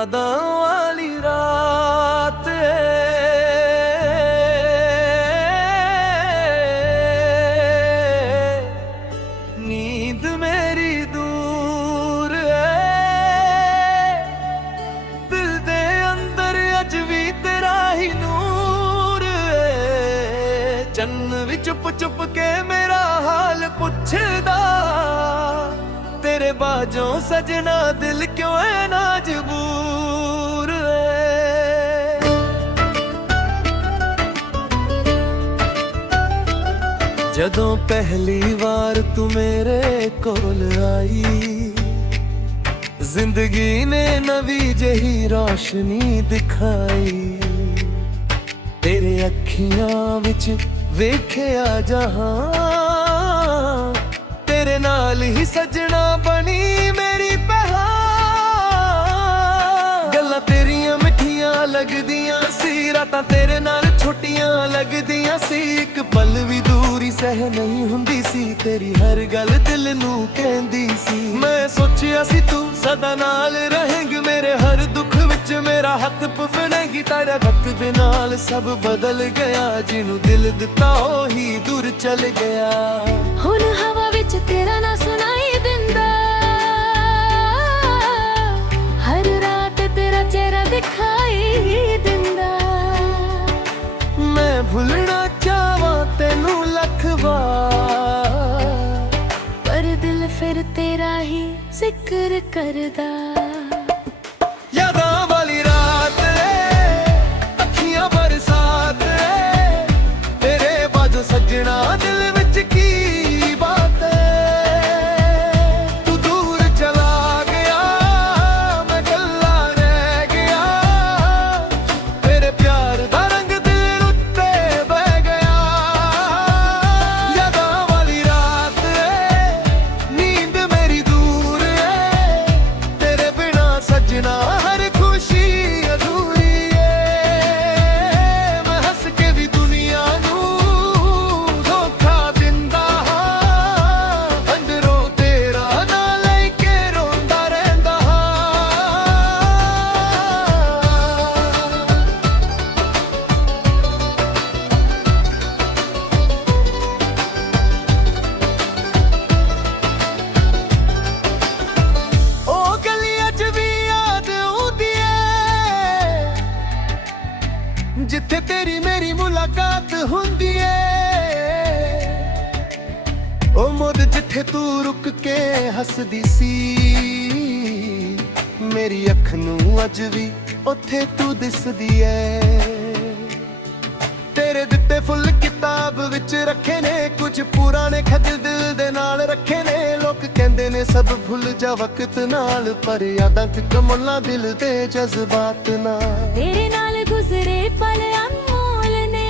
यादां वाली रात नींद मेरी दूर दिल दे अंदर अज भी तेरा ही नूर चन्न भी चुप चुप के मेरा हाल पुछदा तेरे बाजों सजना दिल क्यों है मजबूर जदों पहली बार तू मेरे कोल आई जिंदगी ने नवी जही रोशनी दिखाई तेरे अखियां विच वेखिया जहां तेरे नाल ही सजना बनी मेरी पहचान गल्लां तेरियां मिठियां लगदियां सी रातां तेरे नाल छुट्टियां लगदियां सी एक पल भी दूरी सह नहीं हुंदी सी तेरी हर गल दिल नूं कहंदी सी मैं सोचिया सी तू सदा नाल रहेंगी मेरे हर दुख विच मेरा हथ पफड़ेगी तेरे वक्त दे नाल सब बदल गया जिन्नू दिल दिता ओही दूर चल गया हुण हवा विच तेरा ना सुनाई दिंदा हर रात तेरा चेहरा दिखाई दिंदा मैं भुलना चाहवां तेनू लख बार पर दिल फिर तेरा ही जिक्र करदा यादां वाली रात अखियां बरसात तेरे बाजों सजना दिल विच की बात तू दूर चला गया मैं कल्ला रह गया तेरे प्यार दा रंग दिल उत्ते बह गया यादां वाली रात नींद मेरी दूर तेरे बिना सजना हर खुशी अधूरी मैं हंस के भी दुनिया नू धोखा दिंदा अंदरों तेरा ना लेके रोंदा रहंदा ओ गलियां च भी याद आउंदी ऐ जिथे तेरी मेरी मुलाकात हुंदी ऐ ओ मुद जिथे तू रुक के हसदी सी मेरी अख नू अज भी उथे तू दिसदी ऐ तेरे दिते फुल किताब विच रखे ने कुछ पुराने खत दिल दे नाल रखे ने लोग कहंदे ने सब भुल जा वक्त नाल पर यादां च कमला दिल दे जज्बात नाल तेरे नाल गुजरे पल अनमोल ने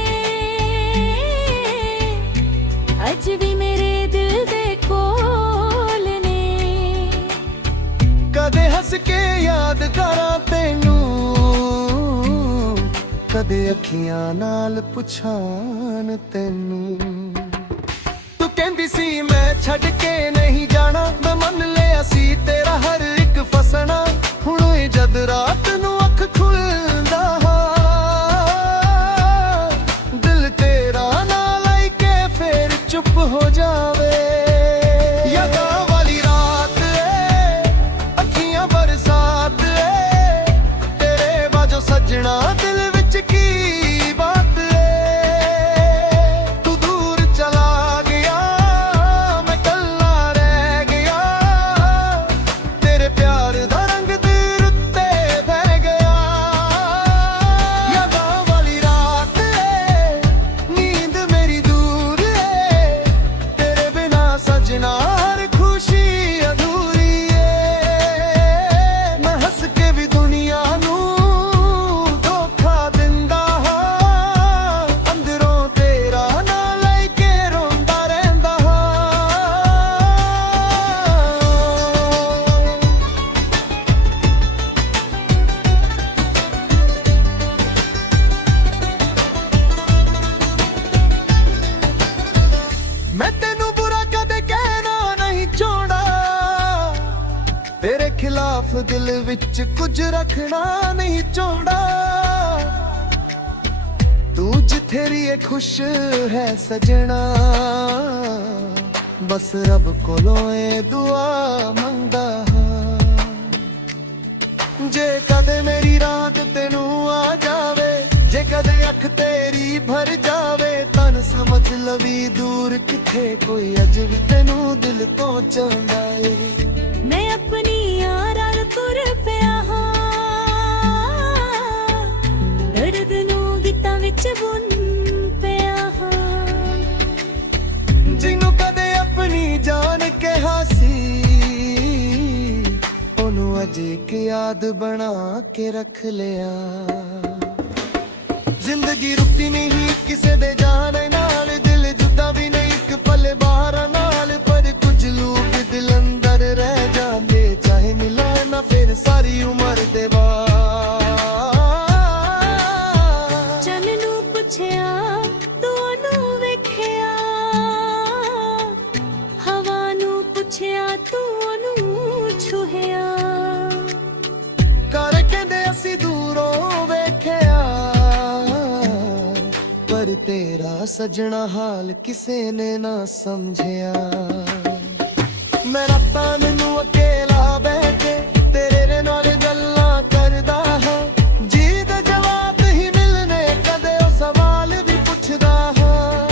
अज भी मेरे दिल दे कोल ने कदे हंस के याद करा तेनू कदे अखियां नाल पुछान तेनू तू कहंदी सी मैं छड़ के नहीं जाना मैं मन लिया सी तेरा हर एक फसना हुण जद रात नू अख खुलदा दिल तेरा ना लाई के फिर चुप हो जावे यादां वाली रात अखियां बरसात तेरे बाजों सजना दिल विच की बात तू दूर चला गया मैं कल्ला रह गया तेरे प्यार दा रंग दिल उत्ते बह गया यादां वाली रात नींद मेरी दूर तेरे बिना सजना हर खुशी अधूरी मैं हंस के भी दुनिया नू धोखा दिंदा अंदरों तेरा ना लेके रोंदा रहंदा मैं तेनू बुरा कदे कहना नहीं चाहंदा तेरे खिलाफ ਸਿਰਫ ਦਿਲ ਵਿੱਚ ਕੁਝ ਰੱਖਣਾ ਨਹੀਂ ਚਾਹੁੰਦਾ। ਤੂੰ ਜਿੱਥੇ ਵੀ ਖੁਸ਼ ਹੈ ਸਜਣਾ, ਬਸ ਰੱਬ ਕੋਲੋਂ ਇਹ ਦੁਆ ਮੰਗਦਾ ਹਾਂ। ਜੇ ਕਦੇ ਮੇਰੀ ਰਾਤ ਤੈਨੂੰ ਆ ਜਾਵੇ, ਜੇ ਕਦੇ ਅੱਖ ਤੇਰੀ ਭਰ ਜਾਵੇ, ਤਨ ਸਮਝ ਲਵੀ ਦੂਰ ਕਿੱਥੇ ਕੋਈ ਅਜ ਵੀ ਤੈਨੂੰ ਦਿਲ ਤੋਂ ਚਾਹੁੰਦਾ ਏ। ਮੈਂ ਆਪਣੀ ਯਾਰਾਂ ਤੁਰ ਪਿਆ ਹਾਂ, ਦਰਦ ਨੂੰ ਗੀਤਾਂ ਵਿੱਚ ਬੁਣ ਪਿਆ ਹਾਂ। ਜਿਹਨੂੰ ਕਦੇ ਆਪਣੀ ਜਾਨ ਕਿਹਾ ਸੀ, ਉਹਨੂੰ ਅੱਜ ਇੱਕ ਯਾਦ ਬਣਾ ਕੇ ਰੱਖ ਲਿਆ। ਜ਼ਿੰਦਗੀ ਰੁਕਦੀ ਨਹੀਂ ਕਿਸੇ ਦੇ ਜਾਣੇ ਨਾਲ, ਦਿਲ ਜੁਦਾ ਵੀ ਨਹੀਂ ਇੱਕ ਪਲ ਬਾਹਰ ਨਾਲ। ਪਰ ਕੁਝ ਲੋਕ ਦਿਲ ਅੰਦਰ ਰਹਿ ਜਾਂਦੇ, ਚਾਹੇ ਮਿਲਾਂ ਨਾ ਫਿਰ ਸਾਰੀ ਉਮਰ ਦੇ ਬਾਅਦ। ਚੰਨ ਨੂੰ ਪੁੱਛਿਆ ਤੂੰ ਉਹਨੂੰ ਵੇਖਿਆ, ਹਵਾ ਨੂੰ ਪੁੱਛਿਆ ਤੂੰ ਉਹਨੂੰ ਛੂਹਿਆ। ਕਰ ਕਹਿੰਦੇ ਅਸੀਂ ਦੂਰੋਂ ਵੇਖਿਆ, ਪਰ ਤੇਰਾ ਸਜਣਾ ਹਾਲ ਕਿਸੇ ਨੇ ਨਾ ਸਮਝਿਆ। ਮੈਂ ਰਾਤਾਂ ਨੂੰ ਅਕੇਲਾ ਬਹਿ ਕੇ ਤੇਰੇ ਨਾਲ ਗੱਲਾਂ ਕਰਦਾ ਹਾਂ, ਜੀ ਦੇ ਜਵਾਬ ਹੀ ਮਿਲਨੇ ਕਦੇ ਉਹ ਸਵਾਲ ਵੀ ਪੁੱਛਦਾ ਹਾਂ।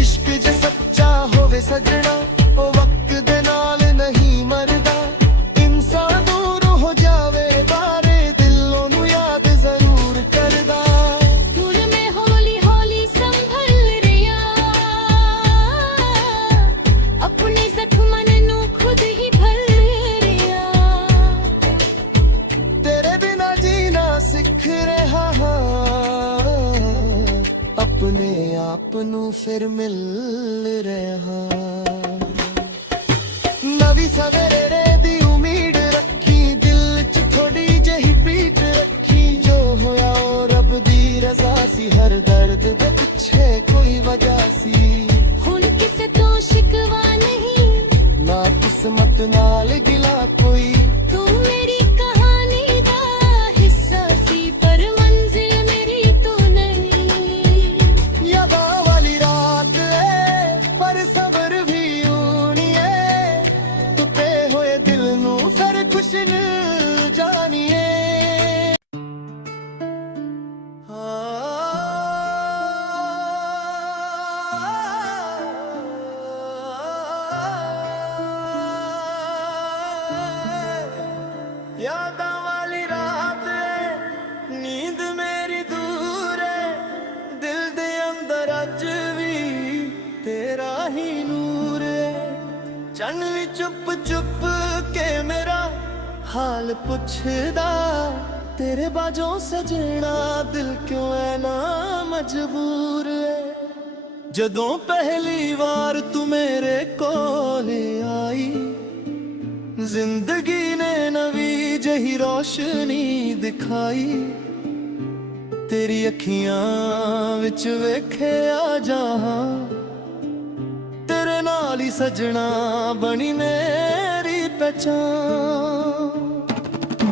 ਇਸ਼ਕ ਜੇ ਸੱਚਾ ਹੋਵੇ ਸਜਣਾ, ਉਹ ਵਕਤ ਦੇ ਨਾਲ ਨਹੀਂ ਮਰਦਾ। ਇਨਸਾਨ ਦੂਰ ਹੋ ਜਾਵੇ ਬਾਰੇ ਦਿਲੋਂ ਨੂੰ ਯਾਦ ਜ਼ਰੂਰ ਕਰਦਾ। ਹੁਣ ਮੈਂ ਹੌਲੀ ਹੌਲੀ ਸੰਭਲ ਰਿਹਾ, ਆਪਣੇ ਜ਼ਖਮਾਂ ਨੂੰ ਖੁਦ ਹੀ ਭਰ ਰਿਹਾ। ਤੇਰੇ ਬਿਨਾ ਜੀਣਾ ਸਿੱਖ ਰਿਹਾ ਹਾਂ, ਆਪਣੇ ਆਪ ਨੂੰ ਫਿਰ ਮਿਲ ਰਿਹਾ। ਨਵੀਂ ਸਵੇਰੇ ਦੀ ਉਮੀਦ ਰੱਖੀ, ਦਿਲ 'ਚ ਥੋੜੀ ਜਿਹੀ ਪੀਟ ਰੱਖੀ। ਜੋ ਹੋਇਆ ਉਹ ਰੱਬ ਦੀ ਰਜ਼ਾ ਸੀ, ਹਰ ਦਰਦ ਦੇ ਪਿੱਛੇ ਕੋਈ ਵਜ੍ਹਾ ਸੀ। ਹੁਣ ਕਿਸੇ ਤੋਂ ਸ਼ਿਕਵਾ ਨਹੀਂ, ਨਾ ਕਿਸਮਤ ਨਾਲ ਗਿਲਾ ਕੋਈ। ਤੂੰ ਮੇਰੀ ਕਹਾਣੀ ਦਾ ਹਿੱਸਾ ਸੀ, ਪਰ ਮੰਜ਼ਿਲ ਮੇਰੀ ਤੂੰ ਨਹੀਂ। ਯਾਦਾਂ ਵਾਲੀ ਰਾਤ ਏ, ਪਰ ਸਬਰ ਵੀ ਹੋਣੀ ਏ। ਟੁੱਟੇ ਹੋਏ ਦਿਲ ਨੂੰ ਫਿਰ ਖੁਸ਼ ਨੂੰ ਜਾਣੀਏ। ਯਾਦਾਂ ਵਾਲੀ ਰਾਤ ਏ, ਨੀਂਦ ਮੇਰੀ ਦੂਰ ਏ। ਦਿਲ ਦੇ ਅੰਦਰ ਅੱਜ ਵੀ ਤੇਰਾ ਹੀ ਨੂਰ ਏ। ਚੰਨ ਵੀ ਚੁੱਪ ਚੁੱਪ ਕੇ ਮੇਰਾ ਹਾਲ ਪੁੱਛਦਾ, ਤੇਰੇ ਬਾਝੋਂ ਸਜਣਾ ਦਿਲ ਕਿਉਂ ਐ ਨਾ ਮਜਬੂਰ ਏ। ਜਦੋਂ ਪਹਿਲੀ ਵਾਰ ਤੂੰ ਮੇਰੇ ਕੋਲ ਆਈ, ਜ਼ਿੰਦਗੀ ਨੇ ਨਵੀਂ ਜਿਹੀ ਰੋਸ਼ਨੀ ਦਿਖਾਈ। ਤੇਰੀ ਅੱਖੀਆਂ ਵਿੱਚ ਵੇਖਿਆ ਜਹਾਂ, ਤੇਰੇ ਨਾਲ ਹੀ ਸਜਣਾ ਬਣੀ ਮੇਰੀ ਪਹਿਚਾਨ।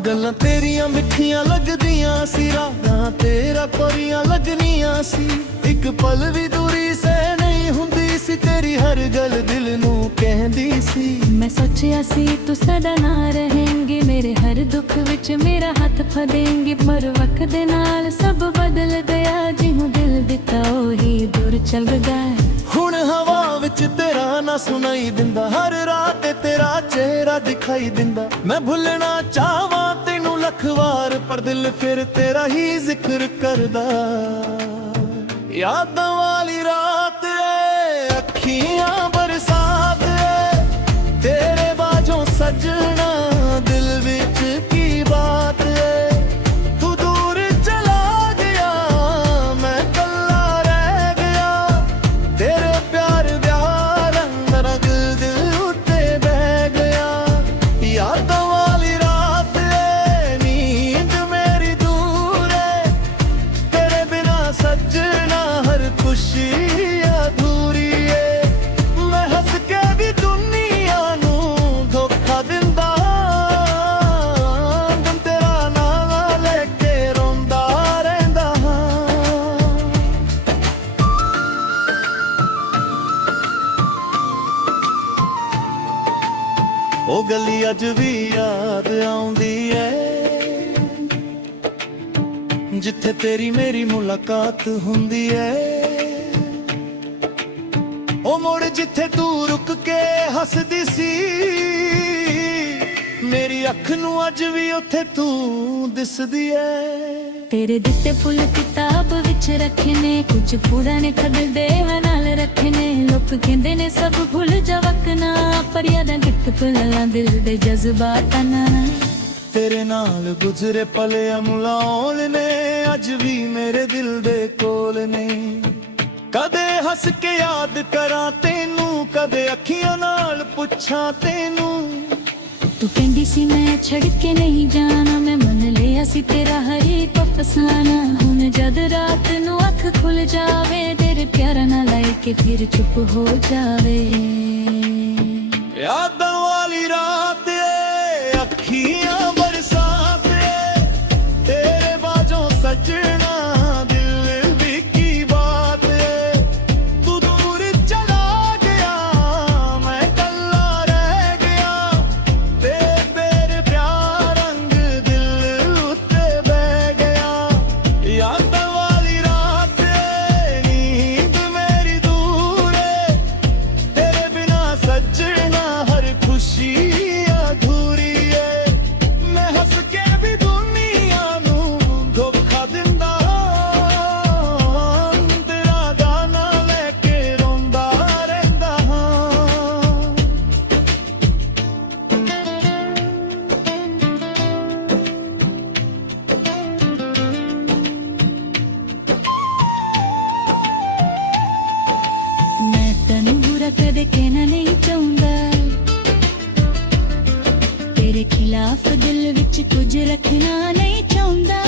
ਗੱਲਾਂ ਤੇਰੀਆਂ ਮਿੱਠੀਆਂ ਲੱਗਦੀਆਂ ਸੀ, ਰਾਤਾਂ ਤੇਰਾ ਕੋਰੀਆਂ ਲੱਗਣੀਆਂ ਸੀ। ਇੱਕ ਪਲ ਵੀ ਦੂਰੀ ਸਹਿ ਨਹੀਂ ਹੁੰਦੀ ਸੀ, ਤੇਰੀ ਹਰ ਗੱਲ ਦਿਲ ਨੂੰ ਕਹਿੰਦੀ ਸੀ। ਮੈਂ ਸੋਚਿਆ ਸੀ ਤੂੰ ਸਦਾ ਨਾ ਰਹੇਂਗੀ, ਮੇਰੇ ਹਰ ਦੁੱਖ ਵਿੱਚ ਮੇਰਾ ਹੱਥ ਫੜੇਂਗੀ। ਪਰ ਵਕਤ ਦੇ ਨਾਲ ਸਭ ਬਦਲ ਗਿਆ, ਜਿਉਂ ਦਿਲ ਦਿੱਤਾ ਉਹੀ ਦੂਰ ਚੱਲ ਗਿਆ। ਹੁਣ ਹਵਾ ਵਿੱਚ ਤੇਰਾ ਨਾ ਸੁਣਾਈ ਦਿੰਦਾ, ਹਰ ਰਾਤ ਤੇਰਾ ਚਿਹਰਾ ਦਿਖਾਈ ਦਿੰਦਾ। ਮੈਂ ਭੁੱਲਣਾ ਚਾਹਾਂ ਤੈਨੂੰ ਲੱਖ ਵਾਰ, ਪਰ ਦਿਲ ਫਿਰ ਤੇਰਾ ਹੀ ਜ਼ਿਕਰ ਕਰਦਾ। ਯਾਦਾਂ ਵਾਲੀ ਰਾਤ ਏ, ਅੱਖੀਆਂ ਬਰਸਾਤ ਏ, ਤੇਰੇ ਬਾਝੋਂ ਸਜਣਾ ਦਿਲ ਵਿੱਚ ਕੀ ਬਾਤ ਏ। ਤੂੰ ਦੂਰ ਚਲਾ ਗਿਆ, ਮੈਂ ਕੱਲਾ ਰਹਿ ਗਿਆ। ਤੇਰੇ ਪਿਆਰ ਦਾ ਰੰਗ ਰੰਗ ਦਿਲ ਉੱਤੇ ਬਹਿ ਗਿਆ। ਯਾਦਾਂ ਵਾਲੀ ਰਾਤ ਏ, ਨੀਂਦ ਮੇਰੀ ਦੂਰ ਏ। ਤੇਰੇ ਬਿਨਾ ਸਜਣਾ ਹਰ ਖੁਸ਼ ਉਹ ਗਲੀ ਅੱਜ ਵੀ ਯਾਦ ਆਉਂਦੀ ਐ ਜਿੱਥੇ ਤੇਰੀ ਮੇਰੀ ਮੁਲਾਕਾਤ ਹੁੰਦੀ ਐ ਉਹ ਮੋੜ ਜਿੱਥੇ ਤੂੰ ਰੁਕ ਕੇ ਹੱਸਦੀ ਸੀ ਮੇਰੀ ਅੱਖ ਨੂੰ ਅੱਜ ਵੀ ਉੱਥੇ ਤੂੰ ਦਿਸਦੀ ਐ ਤੇਰੇ ਦਿੱਤੇ ਫੁੱਲ ਕਿਤਾਬ ਵਿੱਚ ਰੱਖੇ ਨੇ ਕੁਝ ਪੁਰਾਣੇ ਖੱਡੇ ਨਾਲ ਰੱਖੇ ਨੇ ਲੋਕ ਕਹਿੰਦੇ ਨੇ ਸਭ ਭੁੱਲ ਜਾ ਵਕਨਾ ਪਰ ਯਾਦਾਂ ਕਿੱਥੇ ਭੁੱਲਾਂ ਦਿਲ ਦੇ ਜਜ਼ਬਾਤਾਂ ਨਾਲ ਤੇਰੇ ਨਾਲ ਗੁਜ਼ਰੇ ਪਲ ਅਮੁਲਾਉਣ ਨੇ ਅੱਜ ਵੀ ਮੇਰੇ ਦਿਲ ਦੇ ਕੋਲ ਨੇ ਕਦੇ ਹੱਸ ਕੇ ਯਾਦ ਕਰਾਂ ਤੈਨੂੰ ਕਦੇ ਅੱਖੀਆਂ ਨਾਲ ਪੁੱਛਾਂ ਤੈਨੂੰ ਤੂੰ ਕਹਿੰਦੀ ਸੀ ਮੈਂ ਛੱਡ ਕੇ ਨਹੀਂ ਜਾਣਾ ਮੈਂ ਮੰਨ ਲਿਆ ਸੀ ਤੇਰਾ ਹਰ ਇੱਕ ਅਫਸਾਨਾ ਹੁਣ ਜਦ ਰਾਤ ਨੂੰ ਅੱਖ ਖੁੱਲ ਜਾਵੇ ਤੇਰੇ ਪਿਆਰ ਨਾਲ ਲਾਇ ਕੇ ਫਿਰ ਚੁੱਪ ਹੋ ਜਾਵੇ ਯਾਦਾਂ ਵਾਲੀ ਰਾਤ ਏ ਅੱਖੀਆਂ ਬਰਸਾਤ ਏ ਤੇਰੇ ਬਾਝੋਂ ਸਜਣਾ ਦਿਲ ਵੀ ਕੀ ਬਾਤ ਏ ਤੂੰ ਦੂਰ ਚਲਾ ਗਿਆ ਮੈਂ ਕੱਲਾ ਰਹਿ ਗਿਆ ਤੇ ਤੇਰੇ ਪਿਆਰ ਰੰਗ ਦਿਲ ਉੱਤੇ ਬਹਿ ਗਿਆ ਯਾਦਾਂ ਵਾਲੀ ਰਾਤ ਏ ਨੀਂਦ ਮੇਰੀ ਦੂਰ ਏ ਤੇਰੇ ਬਿਨਾ ਸਜਣਾ ਹਰ ਖੁਸ਼ੀ ਅਧੂਰੀ ਏ ਮੈਂ ਹੱਸ ਕੇ ਵੀ ਦੁਨੀਆ ਨੂੰ ਧੋਖਾ ਦਿੰਦਾ ਤੇਰਾ ਗਾਣਾ ਲੈ ਕੇ ਰੋਂਦਾ ਰਹਿੰਦਾ ਮੈਂ ਤੈਨੂੰ ਬੁਰਾ ਕਦੇ ਕਹਿਣਾ ਨਹੀਂ ਚਾਹੁੰਦਾ ਤੇਰੇ ਖਿਲਾਫ ਦਿਲ ਵਿੱਚ ਕੁਝ ਰੱਖਣਾ ਨਹੀਂ ਚਾਹੁੰਦਾ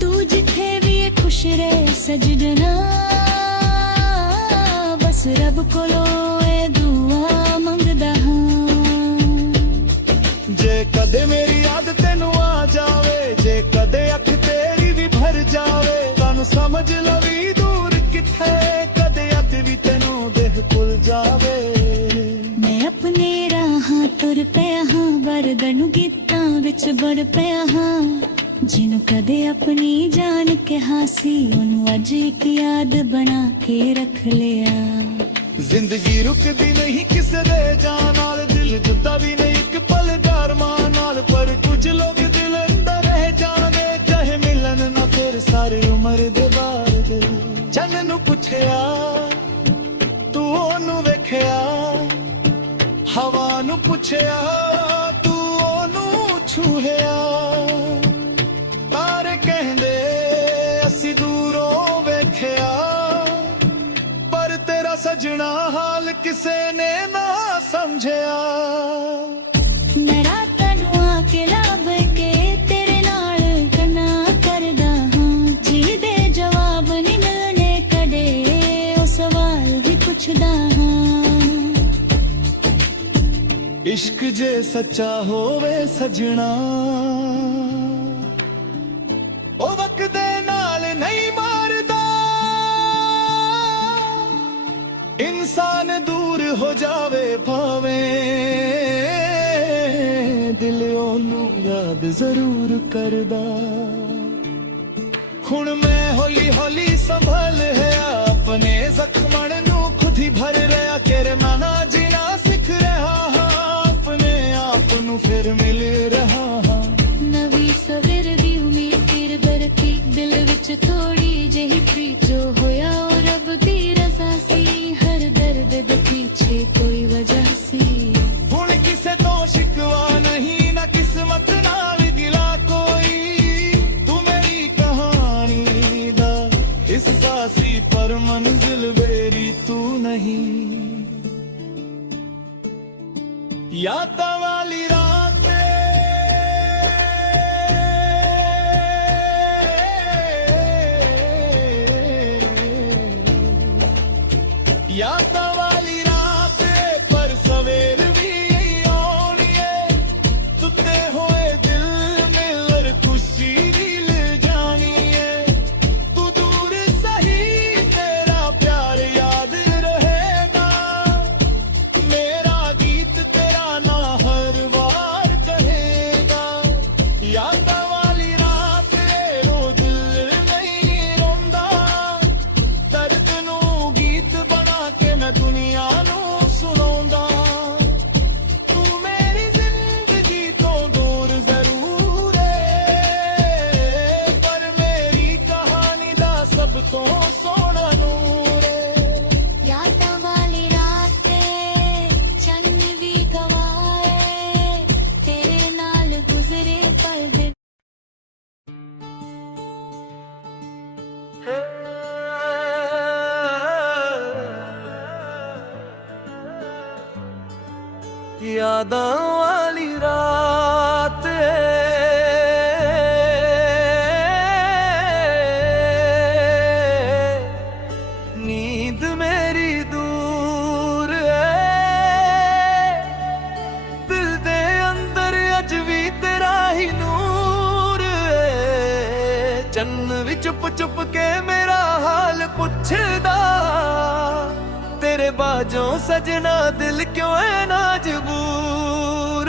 ਤੂੰ ਜਿੱਥੇ ਵੀ ਹੈ ਖੁਸ਼ ਰਹਿ ਸਜਣਾ ਬਸ ਰੱਬ ਕੋਲੋਂ ਇਹ ਦੁਆ ਮੰਗਦਾ ਹਾਂ ਜੇ ਕਦੇ ਮੇਰੀ ਯਾਦ ਤੈਨੂੰ ਆ ਜਾਵੇ ਜੇ ਕਦੇ ਅੱਖ ਤੇਰੀ ਵੀ ਭਰ ਜਾਵੇ ਤੁਹਾਨੂੰ ਸਮਝ ਲਵੀ ਦੂਰ ਕਿੱਥੇ ਕਦੇ ਅੱਖ ਵੀ ਤੈਨੂੰ ਦੇਖ ਭੁੱਲ ਜਾਵੇ ਮੈਂ ਆਪਣੇ ਰਾਹਾਂ ਤੁਰ ਪਿਆ ਹਾਂ ਵਰਗਣ ਨੂੰ ਗੀਤਾਂ ਵਿੱਚ ਵੜ ਪਿਆ ਹਾਂ ਜਿਹਨੂੰ ਕਦੇ ਆਪਣੀ ਜਾਨ ਕਿਹਾ ਸੀ ਉਹਨੂੰ ਅੱਜ ਇੱਕ ਯਾਦ ਬਣਾ ਕੇ ਰੱਖ ਲਿਆ ਜ਼ਿੰਦਗੀ ਰੁਕਦੀ ਨਹੀਂ ਕਿਸੇ ਦੇ ਜਾਣ ਨਾਲ ਦਿਲ ਜੁੱਦਾ ਵੀ ਨਹੀਂ ਇੱਕ ਪਲ ਦਾ ਅਰਮਾਨ ਨਾਲ ਪਰ ਕੁਝ ਲੋਕ ਦਿਲ ਅੰਦਰ ਰਹਿ ਜਾਂਦੇ ਚਾਹੇ ਮਿਲਣ ਨਾ ਫਿਰ ਸਾਰੀ ਉਮਰ ਦੇ ਬਾਅਦ ਚੰਨ ਨੂੰ ਪੁੱਛਿਆ ਤੂੰ ਉਹਨੂੰ ਵੇਖਿਆ ਹਵਾ ਨੂੰ ਪੁੱਛਿਆ ਤੂੰ ਉਹਨੂੰ ਛੂਹਿਆ ਤਾਰੇ ਕਹਿੰਦੇ ਅਸੀਂ ਦੂਰੋਂ ਵੇਖਿਆ ਪਰ ਤੇਰਾ ਸਜਣਾ ਹਾਲ ਕਿਸੇ ਨੇ ਨਾ ਸਮਝਿਆ ਮੈਂ ਰਾਤਾਂ ਨੂੰ ਆ ਕੇ ਲੱਭ ਕੇ ਤੇਰੇ ਨਾਲ ਗੱਲਾਂ ਕਰਦਾ ਹਾਂ ਜਿਹਦੇ ਜਵਾਬ ਨਹੀਂ ਮਿਲਣੇ ਕਦੇ ਉਹ ਸਵਾਲ ਵੀ ਪੁੱਛਦਾ ਹਾਂ ਇਸ਼ਕ ਜੇ ਸੱਚਾ ਹੋਵੇ ਸਜਣਾ ਉਹ ਵਕਤ ਦੇ ਨਾਲ ਨਹੀਂ ਮਾਰਦਾ ਇਨਸਾਨ ਦੂਰ ਹੋ ਜਾਵੇ ਭਾਵੇਂ ਦਿਲ ਉਹਨੂੰ ਯਾਦ ਜ਼ਰੂਰ ਕਰਦਾ ਹੁਣ ਮੈਂ ਹੌਲੀ ਹੌਲੀ ਸੰਭਲਿਆ ਆਪਣੇ ਜ਼ਖਮਾਂ ਨੂੰ ਖੁਦ ਹੀ ਭਰ ਰਿਹਾ ਤੇਰੇ ਮਨਾ ਜੀਣਾ ਸਿੱਖ ਰਿਹਾ ਹਾਂ ਆਪਣੇ ਆਪ ਨੂੰ ਫਿਰ ਮਿਲ ਰਿਹਾ ਹਾਂ ਨਵੀਂ ਸਵੇਰ ਦੀ ਉਮੀਦ ਫਿਰ ਦਰਤੀ ਦਿਲ ਵਿੱਚ ਥੋੜੀ ਜਿਹੀ ਪ੍ਰੀਤ ਜੋ ਹੋਇਆ ਉਹ ਰੱਬ ਦੀ ਰਜ਼ਾ ਸੀ ਹਰ ਦਰਦ ਦੇ ਪਿੱਛੇ ਕੋਈ ਵਜ੍ਹਾ ਸੀ ਹੁਣ ਕਿਸੇ ਤੋਂ ਸ਼ਿਕਵਾ ਨਹੀਂ ਨਾ ਕਿਸਮਤ ਨਾਲ ਗਿਲਾ ਕੋਈ ਤੂੰ ਮੇਰੀ ਕਹਾਣੀ ਦਾ ਹਿੱਸਾ ਸੀ ਪਰ ਮੰਜ਼ਿਲ ਮੇਰੀ ਤੂੰ ਨਹੀਂ ਯਾਦਾਂ ਵਾਲੀ ਰਾਤ ਯਾਦਾਂ ਵਾਲੀ ਰਾਤ ਪਰ ਸਵੇਰ ਵੀ ਆਉਣੀ ਏ ਸੁੱਤੇ ਹੋਏ ਦਿਲ ਮਿਲਰ ਖੁਸ਼ੀ ਦੀ ਲੈ ਜਾਣੀ ਏ ਤੂੰ ਦੂਰ ਸਹੀ ਤੇਰਾ ਪਿਆਰ ਯਾਦ ਰਹੇਗਾ ਮੇਰਾ ਗੀਤ ਤੋਂ ਸੋਹਣਾ ਨੂਰ यादां वाली रातें चन्न भी गवाए तेरे नाल गुजरे पल दे यादां वाली रात नींद मेरी दूर दिल दे अंदर अज भी तेरा ही नूर चन्न भी चुप चुप के मेरा हाल पुछदा तेरे बाजों सजना दिल क्यों है नाजबूर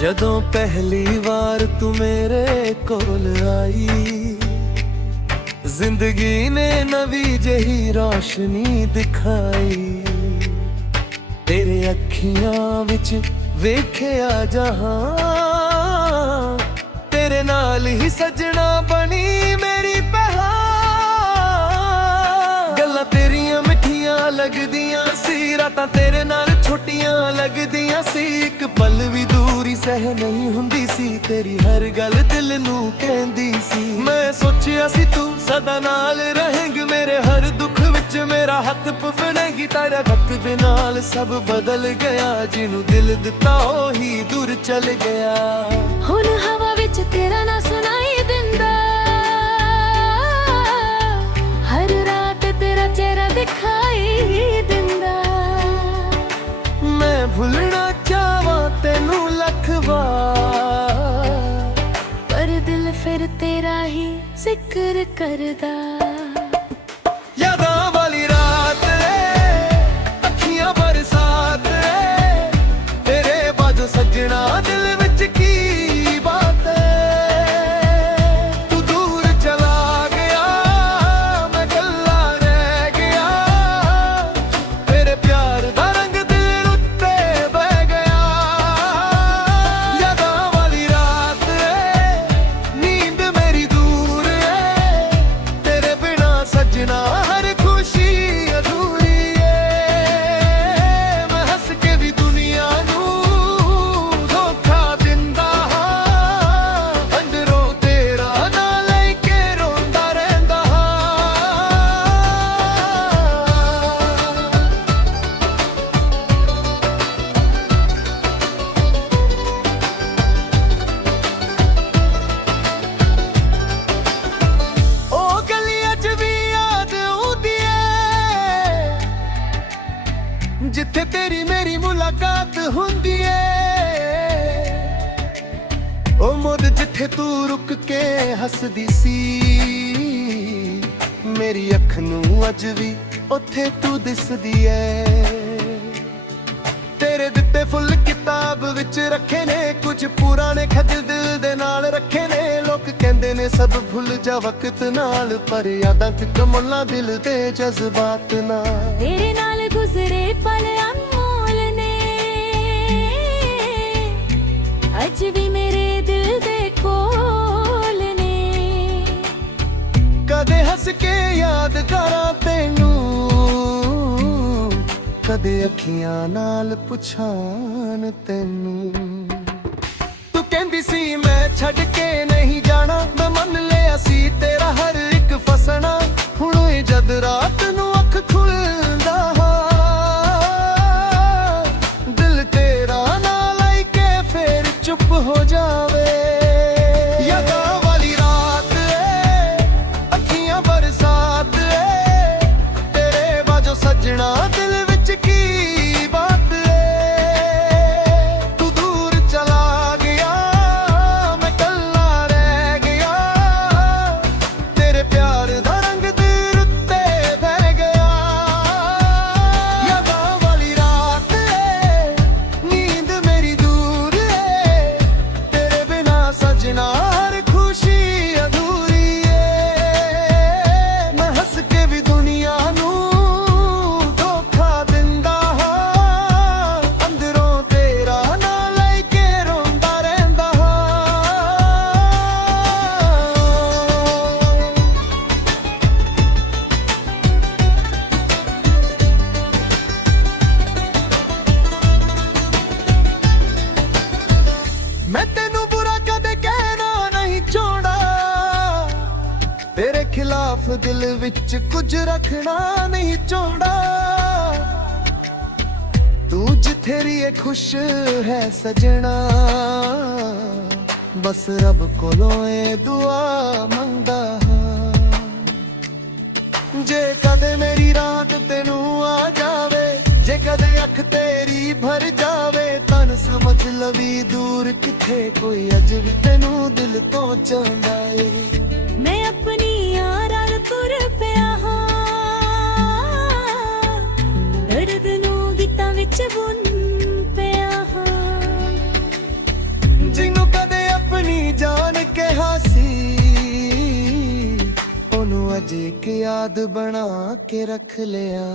जदों पहली बार तू मेरे कोल आई जिंदगी ने नवी जही रोशनी दिखाई तेरे अखियां विच वेखिया जहां तेरे नाल ही सजना बनी मेरी पहचान गल्लां तेरियां मिठियां लगदियां सी रातां तेरे नाल छोटियां लगदियां सी एक पल भी दूरी सह नहीं हुंदी सी तेरी हर गल दिल नूं कहंदी सी मैं सोचिया सी तू सदा नाल रहेंगी मेरे हर दुख विच मेरा हथ पफड़ेगी तेरे वक्त दे नाल सब बदल गया जिन्हों दिल दिता ओही दूर चल गया हुण हवा विच तेरा ना सुनाई दिंदा हर रात तेरा चेहरा दिखाई दिंदा मैं भुलना चाहवां तेनू लख बार पर दिल फिर तेरा ही जिक्र करदा यादां वाली रात अखियां बरसात तेरे बाजों सजना दिल विच की बात तू दूर चला गया मैं कल्ला रह गया तेरे प्यार दा रंग दिल उत्ते बह गया यादां वाली रात नींद मेरी दूर तेरे बिना सजना हर खुशी अधूरी मैं हंस के भी दुनिया नू धोखा दिंदा अंदरों तेरा ना लेके रोंदा रहंदा ओ गलियां च भी याद आउंदी ऐ जिथे तेरी मेरी मुलाकात हुंदी ऐ ओ मुद जिथे तू रुक के हसदी सी मेरी अख नू अज भी उथे तू दिसदी ऐ तेरे दिते फुल किताब विच रखे ने कुछ पुराने खजल दिल दे नाल रखे ने लोग कहंदे ने सब भुल जा वक्त नाल पर यादां कित मुल्ला दिल दे जज्बात नाल तेरे नाल गुजरे पल अनमोल ने अज भी मेरे दिल दे कोल ने कदे हंस के याद करा तेनू कदे अखियां नाल पुछान तेनू तू कहंदी सी मैं छड़ के नहीं जाना मैं मन लिया सी तेरा हर एक फसना हुण जद रात नू अख खुलदा दिल तेरा ना लाई के फिर चुप हो जावे यादां वाली रात अखियां बरसात तेरे बाजों सजना दिल विच की बात तू दूर चला गया मैं कल्ला रह गया तेरे प्यार दा रंग दिल उत्ते बह गया यादां वाली रात नींद मेरी दूर तेरे बिना मैं तेनू बुरा कदे कहना नहीं चाहता, तेरे खिलाफ दिल विच कुछ रखना नहीं चाहता। तू जिथे रहिए खुश है सजना, बस रब कोलों ए दुआ मंगदा हां। जे कदे मेरी रात तेनू आ जावे, जे कदे अख तेरी भर जावे, तन समझ लवी दूर किथे कोई अज भी तेनू दिल तो चाहंदा ए। मैं अपनी यारा तुर पिया हां, दर्द नू गीतां विच बुन पिया हां। जिन्नू कदे अपनी जान के हासी, ओनू अज एक याद बना के रख लिया।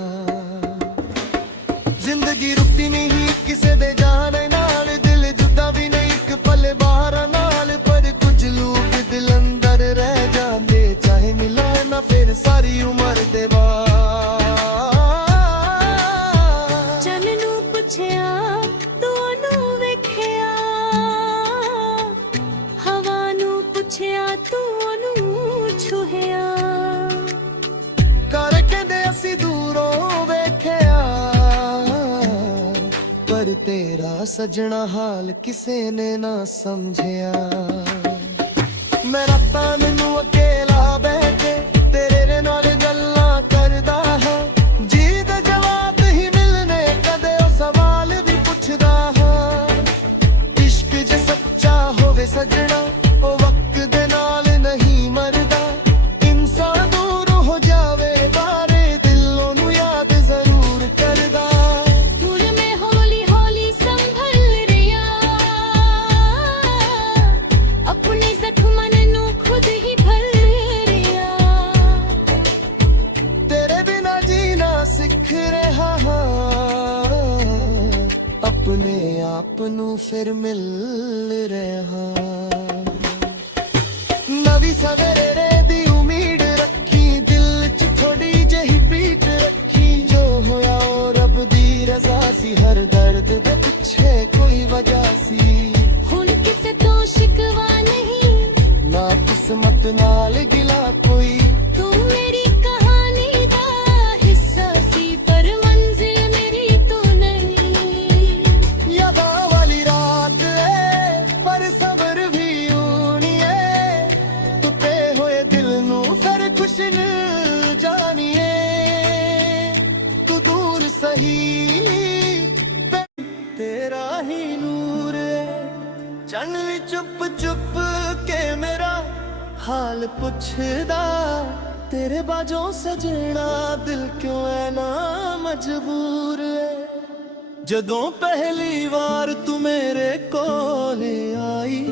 जिंदगी रुकती नहीं किसे दे जाने नाल, दिल जुदा भी नहीं एक पल बाहर नाल, पर कुछ लोग दिल अंदर रह जांदे, चाहे मिला ना फिर सारी उम्र दे बाद। चन नू पुछया तू ओनू वेखिया, हवा नू पुछया तू ओनू छुहिया। कर कहंदे असी दूरों वेखिया, पर तेरा सजना हाल किसे ने ना समझिया। मैं रातां मैनू अकेला बह के तेरे नाल गल्लां करदा हां, जी दे जवाब ही मिलने कदे ओ सवाल भी पुछदा हां। इश्क जे सच्चा होवे सजना, ओ वक्त दे नाल नहीं मरदा, इंसान दूर हो जावे बारे दिल ओनू याद जरूर करदा। दूर में हौली हौली संभल रिया, अपने जख्मन नू खुद ही भर रिया। तेरे बिना जीना सीख रहा हां, अपने आप नू फिर मिल रहा। नवी सवेरे दी उम्मीद रखी, दिल च थोड़ी जही पीट रखी, जो होया ओ रब दी रजा सी, हर दर्द दे पिछे कोई वजह सी। हुण किसे तो शिकवा नहीं, ना किस्मत नाल गिला कोई, तू मेरी कहानी दा हिस्सा सी, पर मंजिल मेरी तू नहीं। यादा वाली रात है पर सबर भी ऊनी है, टुटे होए दिल नू फिर खुश न जानिए। तू दूर सही तेरा ही नूर है, चन भी चुप चुप के मेरा हाल पुछदा, तेरे बाजों सजना दिल क्यों है ना मजबूर है। जदों पहली बार तू मेरे कोले आई,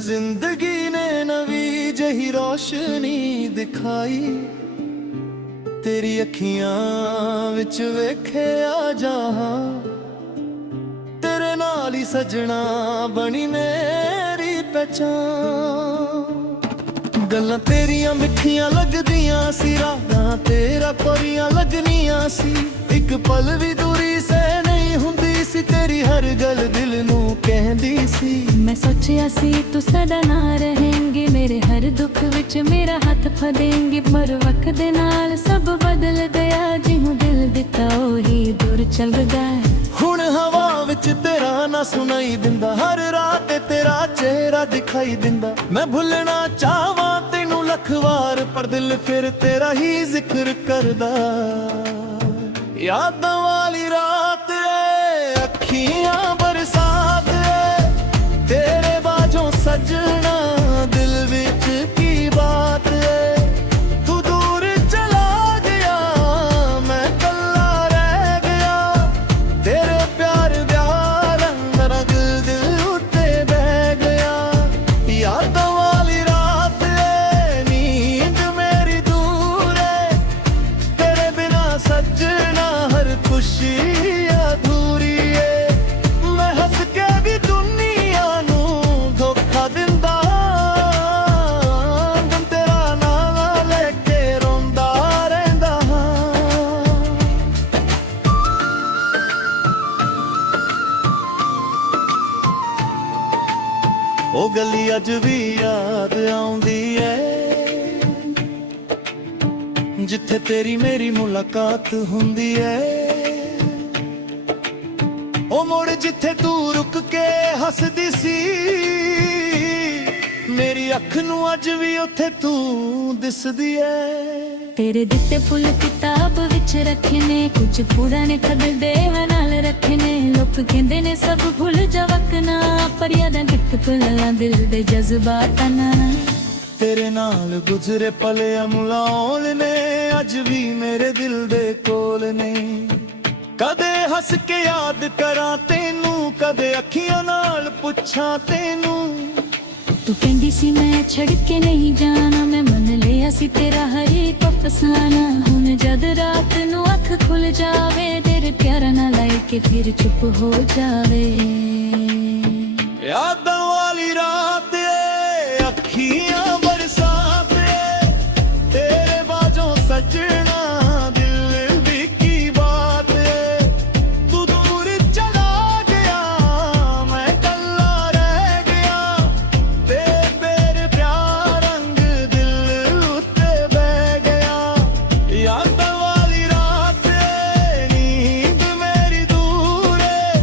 जिंदगी ने नवी जही रोशनी दिखाई, तेरी अखियां विच वेखिया जहां, तेरे नाल ही सजना बनी मेरी पहचान। गल्लां तेरियां मिठियां लगदियां सी, रातां तेरा कोरियां लगनियां सी, एक पल भी दूरी से नहीं हुंदी सी, तेरी हर गल दिल नू कहंदी सी। मैं सोचिया सी तू सदा ना रहेंगे, मेरे हर दुख विच मेरा हाथ फदेंगे, पर वक्त दे नाल सब बदल गया, जिहूं दिल दिता ओही दूर चल गया। हुण हवा विच तेरा ना सुनाई दिंदा, हर रात तेरा चेहरा दिखाई दिंदा। मैं भुलना चाहवां तेनू लख वार, पर दिल फिर तेरा ही जिक्र करदा। यादां वाली रात है, अखियां बरसात है, तेरे बाजों सजना दिल विच की बात है। तू दूर चला गया, मैं कल्ला रह गया, तेरे प्यार ब्याह रंग रंग दिल उते बह गया। यादां वाली रात है, नींद मेरी दूर है, तेरे बिना सजना हर खुशी अधूरी है। मैं ਉਹ ਗਲੀ ਅੱਜ ਵੀ ਯਾਦ ਆਉਂਦੀ ਐ ਜਿੱਥੇ ਤੇਰੀ ਮੇਰੀ ਮੁਲਾਕਾਤ ਹੁੰਦੀ ਐ ਉਹ ਮੋੜ ਜਿੱਥੇ ਤੂੰ ਰੁਕ ਕੇ ਹੱਸਦੀ ਸੀ ਮੇਰੀ ਅੱਖ ਨੂੰ ਅੱਜ ਵੀ ਉੱਥੇ ਤੂੰ ਦਿਸਦੀ ਐ ਤੇਰੇ ਦਿੱਤੇ ਫੁੱਲ ਕਿਤਾਬ ਵਿੱਚ ਰੱਖੇ ਨੇ ਕੁਝ ਪੁਰਾਣੇ ਖੱਦਰ ਦੇ ਨਾਲ ਰੱਖੇ ਨੇ ਲੋਕ ਕਹਿੰਦੇ ਨੇ ਸਭ ਭੁੱਲ ਜਾ ਵਕਨਾ ਪਰ ਯਾਦਾਂ ਕਿੱਥੇ ਭੁੱਲਾਂ ਦਿਲ ਦੇ ਜਜ਼ਬਾਤਾਂ ਨਾਲ ਤੇਰੇ ਨਾਲ ਗੁਜ਼ਰੇ ਪਲ ਅਮੁਲਾਉਣ ਨੇ ਅੱਜ ਵੀ ਮੇਰੇ ਦਿਲ ਦੇ ਕੋਲ ਨੇ ਕਦੇ ਹੱਸ ਕੇ ਯਾਦ ਕਰਾਂ ਤੈਨੂੰ ਕਦੇ ਅੱਖੀਆਂ ਨਾਲ ਪੁੱਛਾਂ ਤੈਨੂੰ ਤੂੰ ਕਹਿੰਦੀ ਸੀ ਮੈਂ ਛੱਡ ਕੇ ਨਹੀਂ ਜਾਣਾ ਮੈਂ ਮੰਨ ਲਿਆ ਸੀ ਤੇਰਾ ਹਰ ਇੱਕ ਅਫਸਾਨਾ ਹੁਣ ਜਦ ਰਾਤ ਨੂੰ ਅੱਖ ਖੁੱਲ ਜਾਵੇ ਤੇਰੇ ਪਿਆਰ ਨਾਲ ਆਏ ਕੇ ਫਿਰ ਚੁੱਪ ਹੋ ਜਾਵੇ ਯਾਦਾਂ ਵਾਲੀ ਰਾਤ ਏ ਅੱਖੀਆਂ ਬਰਸਾਤ ਏ ਤੇਰੇ ਬਾਝੋਂ ਸਜਣਾ ਦਿਲ ਵੀ ਕੀ ਬਾਤ ਏ ਤੂੰ ਦੂਰ ਚਲਾ ਗਿਆ ਮੈਂ ਕੱਲਾ ਰਹਿ ਗਿਆ ਤੇ ਤੇਰੇ ਪਿਆਰ ਰੰਗ ਦਿਲ ਉੱਤੇ ਬਹਿ ਗਿਆ ਯਾਦਾਂ ਵਾਲੀ ਰਾਤ ਏ ਨੀਂਦ ਮੇਰੀ ਦੂਰ ਏ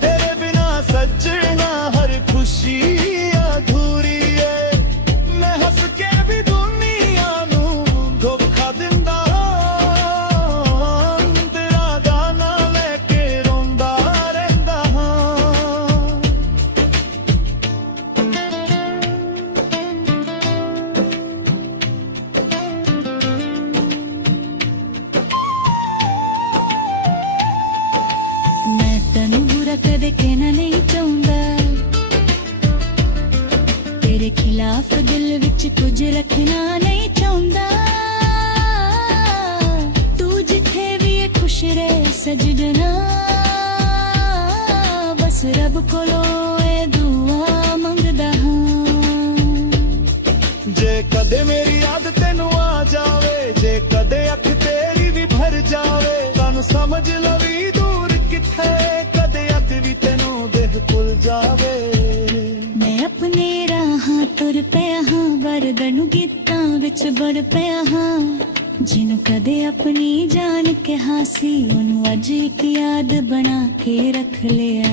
ਤੇਰੇ ਬਿਨਾ ਸਜਣਾ ਹਰ ਖੁਸ਼ੀ ਅਧੂਰੀ ਏ ਮੈਂ ਹੱਸ ਕੇ ਵੀ ਦੁਨੀਆ ਨੂੰ ਧੋਖਾ ਦਿੰਦਾ ਤੇਰਾ ਗਾਣਾ ਲੈ ਕੇ ਰੋਂਦਾ ਰਹਿੰਦਾ ਹਾਂ ਮੈਂ ਤੈਨੂੰ ਬੁਰਾ ਕਦੇ ਕਹਿਣਾ ਨਹੀਂ ਚਾਹੁੰਦਾ ਤੇਰੇ ਖਿਲਾਫ ਦਿਲ ਵਿੱਚ ਕੁਝ ਰੱਖਣਾ ਨਹੀਂ ਚਾਹੁੰਦਾ ਤੂੰ ਜਿੱਥੇ ਵੀ ਹੈ ਖੁਸ਼ ਰਹਿ ਸਜਣਾ ਬਸ ਰੱਬ ਕੋਲੋਂ ਇਹ ਦੁਆ ਮੰਗਦਾ ਹਾਂ ਜੇ ਕਦੇ ਮੇਰੀ ਯਾਦ ਤੈਨੂੰ ਆ ਜਾਵੇ ਜੇ ਕਦੇ ਅੱਖ ਤੇਰੀ ਵੀ ਭਰ ਜਾਵੇ ਤੈਨੂੰ ਸਮਝ ਲਵੀ ਦੂਰ ਕਿੱਥੇ ਕਦੇ ਅੱਖ ਵੀ ਤੈਨੂੰ ਦੇਖ ਭੁੱਲ ਜਾਵੇ ਮੈਂ ਆਪਣੇ ਰਾਹਾਂ ਤੁਰ ਪਿਆ ਹਾਂ ਵਰਗਣ ਗੀਤਾਂ ਵਿੱਚ ਵੜ ਪਿਆ ਹਾਂ ਜਿਹਨੂੰ ਕਦੇ ਆਪਣੀ ਜਾਨ ਕਿਹਾ ਸੀ ਉਹਨੂੰ ਅੱਜ ਇੱਕ ਯਾਦ ਬਣਾ ਕੇ ਰੱਖ ਲਿਆ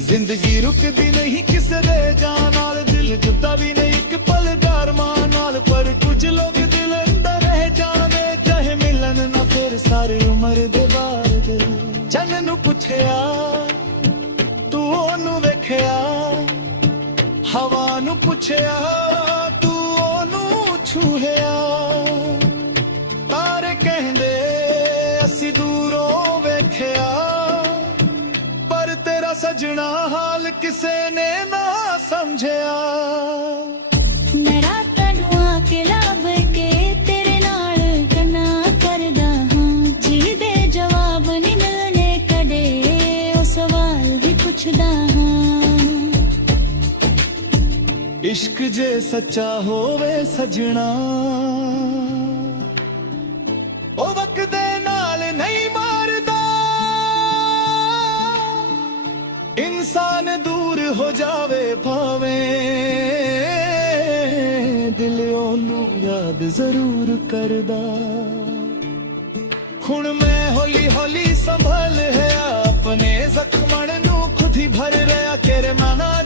ਜ਼ਿੰਦਗੀ ਰੁਕਦੀ ਨਹੀਂ ਕਿਸੇ ਦੇ ਜਾਣ ਨਾਲ ਦਿਲ ਜੁੱਦਾ ਵੀ ਨਹੀਂ ਇੱਕ ਪਲ ਦਰਮਾਨ ਨਾਲ ਪਰ ਕੁਝ ਲੋਕ ਦਿਲ ਅੰਦਰ ਰਹਿ ਜਾਣੇ ਚਾਹੇ ਮਿਲਣ ਨਾ ਫਿਰ ਸਾਰੀ ਉਮਰ ਦੇ ਬਾਅਦ ਚੰਨ ਨੂੰ ਪੁੱਛਿਆ ਤੂੰ ਉਹਨੂੰ ਵੇਖਿਆ ਹਵਾ ਨੂੰ ਪੁੱਛਿਆ ਤੂੰ ਉਹਨੂੰ ਛੂਹਿਆ ਤਾਰੇ ਕਹਿੰਦੇ ਅਸੀਂ ਦੂਰੋਂ ਵੇਖਿਆ ਪਰ ਤੇਰਾ ਸਜਣਾ ਹਾਲ ਕਿਸੇ ਨੇ ਨਾ ਸਮਝਿਆ ਮੈਂ ਰਾਤਾਂ ਨੂੰ ਆ ਕੇ ਲੱਭ ਕੇ ਤੇਰੇ ਨਾਲ ਗੱਲਾਂ ਕਰਦਾ ਹਾਂ ਜਿਹਦੇ ਜਵਾਬ ਨਹੀਂ ਮਿਲਣੇ ਕਦੇ ਉਹ ਸਵਾਲ ਵੀ ਪੁੱਛਦਾ ਹਾਂ ਇਸ਼ਕ ਜੇ ਸੱਚਾ ਹੋਵੇ ਸਜਣਾ ਉਹ ਵਕਤ ਦੇ ਨਾਲ ਨਹੀਂ ਮਾਰਦਾ ਇਨਸਾਨ ਦੂਰ ਹੋ ਜਾਵੇ ਭਾਵੇਂ ਦਿਲ ਉਹਨੂੰ ਯਾਦ ਜ਼ਰੂਰ ਕਰਦਾ ਹੁਣ ਮੈਂ ਹੌਲੀ ਹੌਲੀ ਸੰਭਲ ਹੈ ਆਪਣੇ ਜ਼ਖਮਾਂ ਨੂੰ ਖੁਦ ਹੀ ਭਰ ਰਿਹਾ ਕਿ ਮਨਾ